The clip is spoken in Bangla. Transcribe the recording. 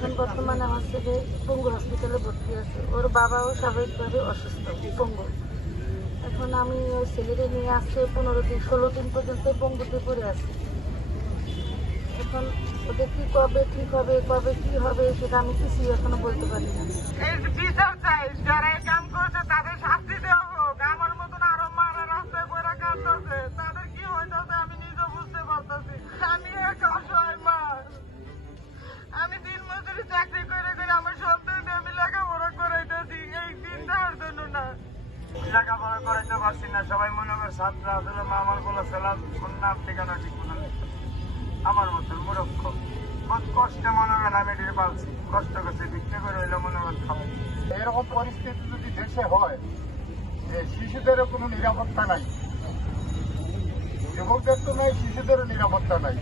এখন বর্তমানে আমার ছেলে পঙ্গু হসপিটালে ভর্তি আছে। ওর বাবাও স্বাভাবিকভাবে অসুস্থ, পঙ্গু। এখন আমি ওই ছেলেকে নিয়ে আসছে 15 দিন 16 দিন পর্যন্ত পঙ্গুতে পড়ে আছি। এখন ওদের কি কবে ঠিক হবে, কবে কি হবে সেটা আমি কিছুই এখনো বলতে পারি না। বিচার চাই, যারা এই কাম করছে তাদের শাস্তি দেওয়া হোক। আমার মতন আরো মারা রাস্তায় পড়ে কাঁদতেছে, তাদের কি হইতেছে আমি নিজে বুঝতে পারতেছি। আমি এক অসহায় মা, আমি দিন মজুরি চাকরি করে করে আমার সন্তান আমি লেখাপড়া করাইতেছি এই দিন দেওয়ার জন্য না। লেখাপড়া করাইতে পারছি না, সবাই মনে করে ছাত্র আসলে মা আমার বলে ফেলার নাম ঠিকানা ঠিক মনে আমার মতন মূর্খ বহুত কষ্টে মনে করেন আমি এটিকে পালছি, কষ্ট করছে বিক্রি করে হইলে মনে করেন খাবে। এরকম পরিস্থিতি যদি দেশে হয় যে শিশুদেরও কোনো নিরাপত্তা নাই, যুবকদের তো নাই, শিশুদেরও নিরাপত্তা নাই।